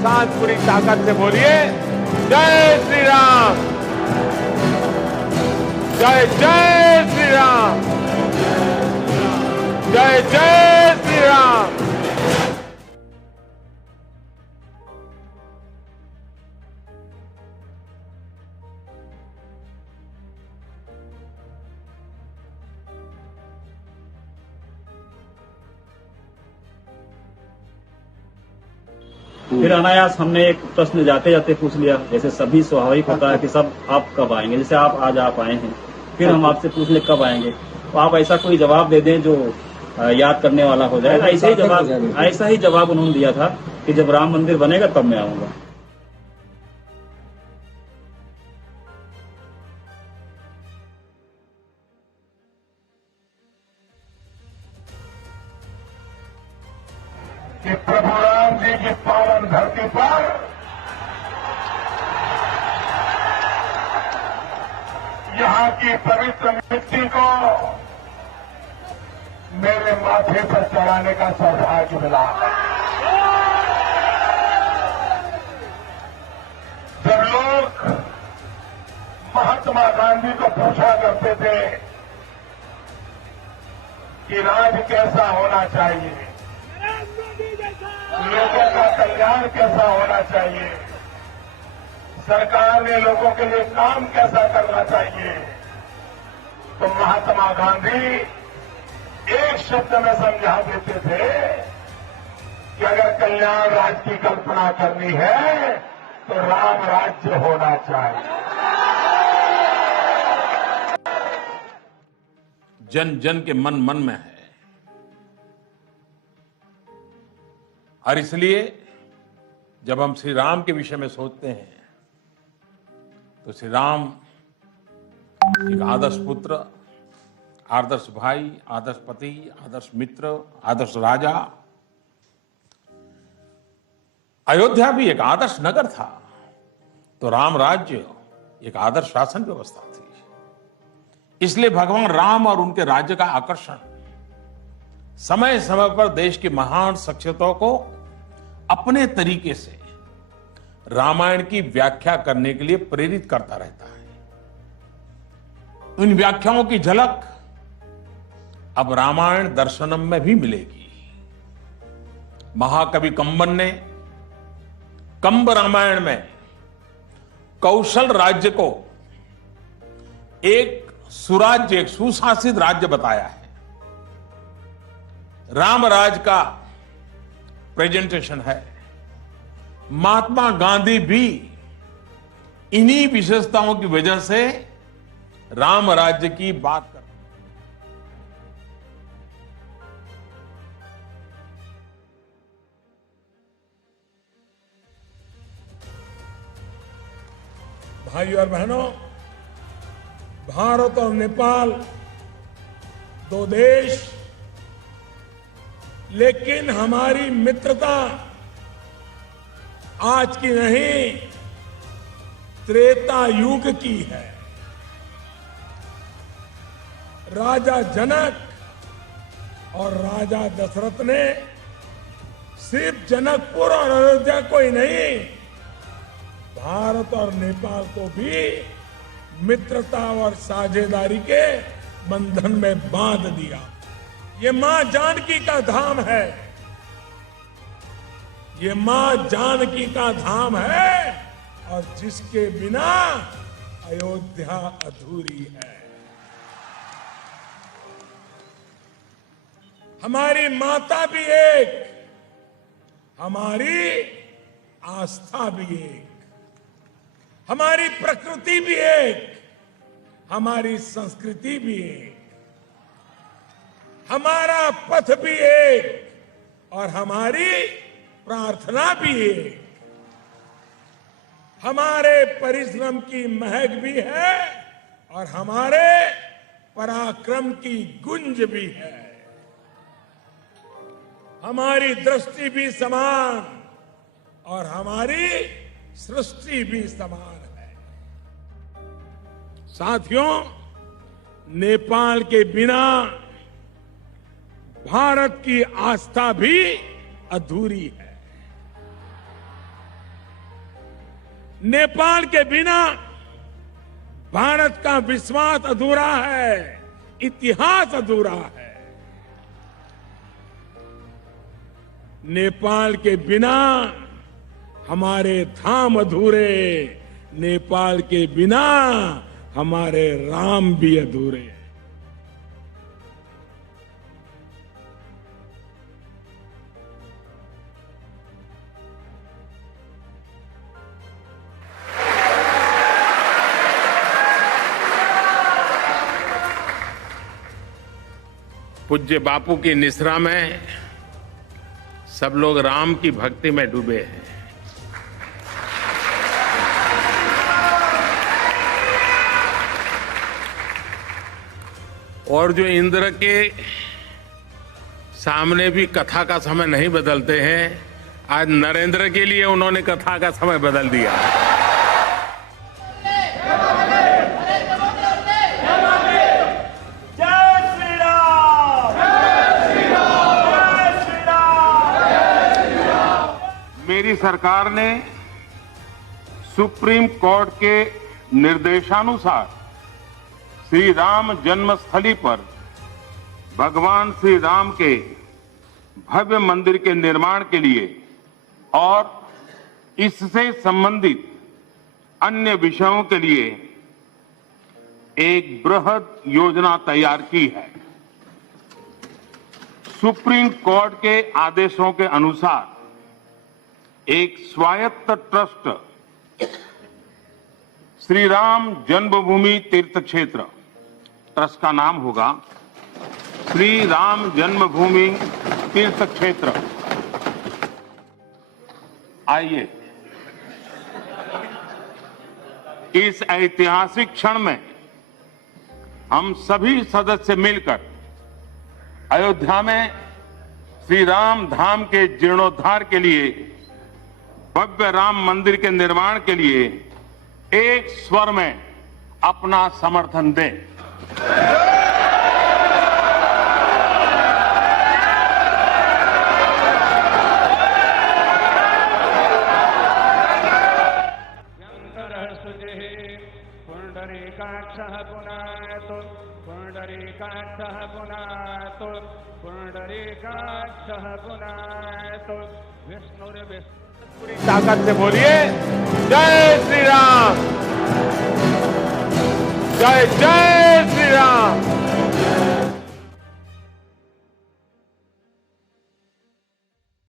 साथ पूरी ताकत से बोलिए, जय श्री राम, जय जय श्री राम, जय जय श्री राम। फिर अनायास हमने एक प्रश्न जाते जाते पूछ लिया, जैसे सभी स्वाभाविक होता है कि सब आप कब आएंगे, जैसे आज आप आए हैं, फिर हम आपसे पूछ ले कब आएंगे, तो आप ऐसा कोई जवाब दे दें जो याद करने वाला हो जाए। ऐसा ही जवाब उन्होंने दिया था कि जब राम मंदिर बनेगा तब मैं आऊंगा। कि प्रभु राम जी की पावन धरती पर यहाँ की पवित्र मिट्टी को मेरे माथे पर चढ़ाने का सौभाग्य मिला। जब लोग महात्मा गांधी को पूछा करते थे कि राज कैसा होना चाहिए, लोगों का कल्याण कैसा होना चाहिए, सरकार ने लोगों के लिए काम कैसा करना चाहिए, तो महात्मा गांधी एक शब्द में समझा देते थे कि अगर कल्याण राज्य की कल्पना करनी है तो राम राज्य होना चाहिए। जन जन के मन मन में है, और इसलिए जब हम श्री राम के विषय में सोचते हैं तो श्री राम एक आदर्श पुत्र, आदर्श भाई, आदर्श पति, आदर्श मित्र, आदर्श राजा। अयोध्या भी एक आदर्श नगर था, तो राम राज्य एक आदर्श शासन व्यवस्था थी। इसलिए भगवान राम और उनके राज्य का आकर्षण समय समय पर देश की महान शख्सियतों को अपने तरीके से रामायण की व्याख्या करने के लिए प्रेरित करता रहता है। इन व्याख्याओं की झलक अब रामायण दर्शनम में भी मिलेगी। महाकवि कंबन ने कंब रामायण में कौशल राज्य को एक सुराज्य, एक सुशासित राज्य बताया है। रामराज का प्रेजेंटेशन है। महात्मा गांधी भी इन्हीं विशेषताओं की वजह से राम राज्य की बात कर। भाइयों और बहनों, भारत और नेपाल दो देश, लेकिन हमारी मित्रता आज की नहीं, त्रेता युग की है। राजा जनक और राजा दशरथ ने सिर्फ जनकपुर और अयोध्या को ही नहीं, भारत और नेपाल को भी मित्रता और साझेदारी के बंधन में बांध दिया। ये मां जानकी का धाम है, ये मां जानकी का धाम है, और जिसके बिना अयोध्या अधूरी है। हमारी माता भी एक, हमारी आस्था भी एक, हमारी प्रकृति भी एक, हमारी संस्कृति भी एक, हमारा पथ भी एक और हमारी प्रार्थना भी एक, हमारे परिश्रम की महक भी है और हमारे पराक्रम की गुंज भी है। हमारी दृष्टि भी समान और हमारी सृष्टि भी समान है। साथियों, नेपाल के बिना भारत की आस्था भी अधूरी है। नेपाल के बिना भारत का विश्वास अधूरा है, इतिहास अधूरा है। नेपाल के बिना हमारे धाम अधूरे, नेपाल के बिना हमारे राम भी अधूरे हैं। पूज्य बापू की निसरा में सब लोग राम की भक्ति में डूबे हैं। और जो इंद्र के सामने भी कथा का समय नहीं बदलते हैं, आज नरेंद्र के लिए उन्होंने कथा का समय बदल दिया। मेरी सरकार ने सुप्रीम कोर्ट के निर्देशानुसार श्री राम जन्मस्थली पर भगवान श्री राम के भव्य मंदिर के निर्माण के लिए और इससे संबंधित अन्य विषयों के लिए एक बृहद योजना तैयार की है। सुप्रीम कोर्ट के आदेशों के अनुसार एक स्वायत्त ट्रस्ट श्री राम जन्मभूमि तीर्थ क्षेत्र, ट्रस्ट का नाम होगा श्री राम जन्मभूमि तीर्थ क्षेत्र। आइए इस ऐतिहासिक क्षण में हम सभी सदस्य मिलकर अयोध्या में श्री राम धाम के जीर्णोद्धार के लिए, भव्य राम मंदिर के निर्माण के लिए एक स्वर में अपना समर्थन दें। पुंडरीकाक्षः पुनातु पुंडरीकाक्षः पुनातु पुंडरीकाक्षः पुनातु विष्णुर्विष्णु। ताकत से बोलिए जय श्री राम, जय जय श्री राम।